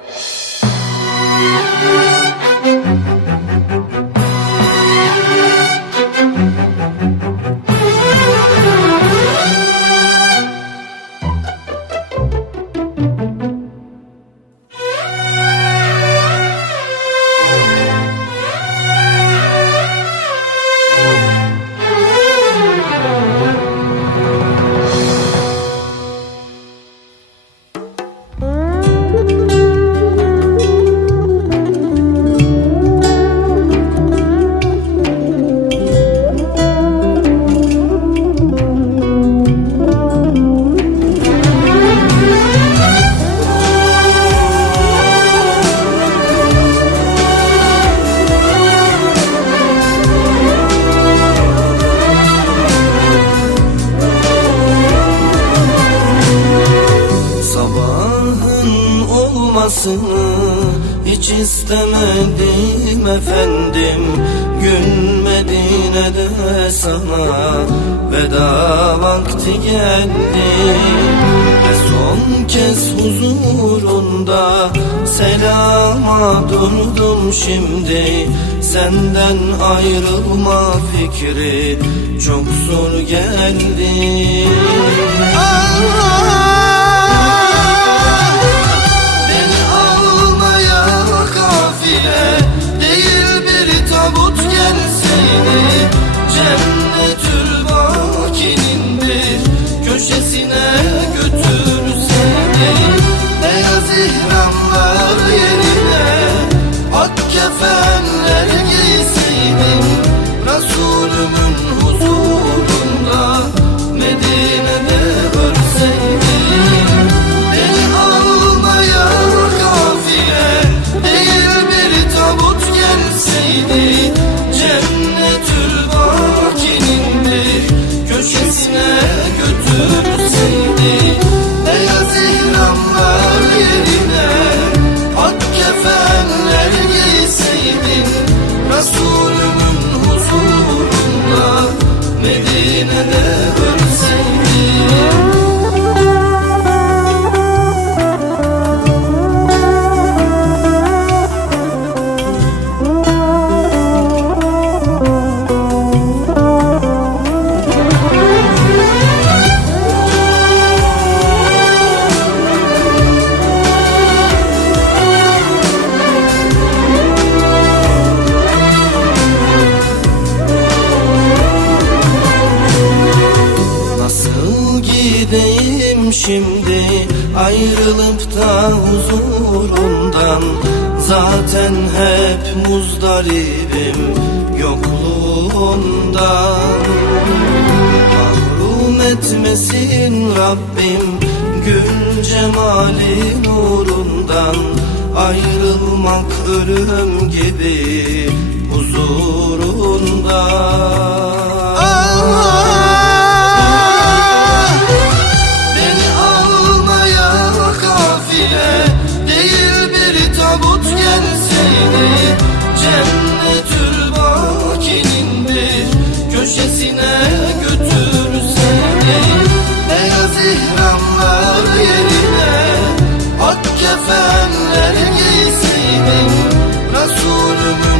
Yeah. Olmasını hiç istemedim efendim. Gün Medine'de sana veda vakti geldi. Ve son kez huzurunda selama durdum şimdi. Senden ayrılma fikri çok zor geldi ayrılıp da huzurundan Zaten hep muzdaribim yokluğundan. Mahrum etmesin Rabbim gün cemali nurundan. Ayrılmak ölüm gibi huzurundan ak kefenler giyseydin Resulümün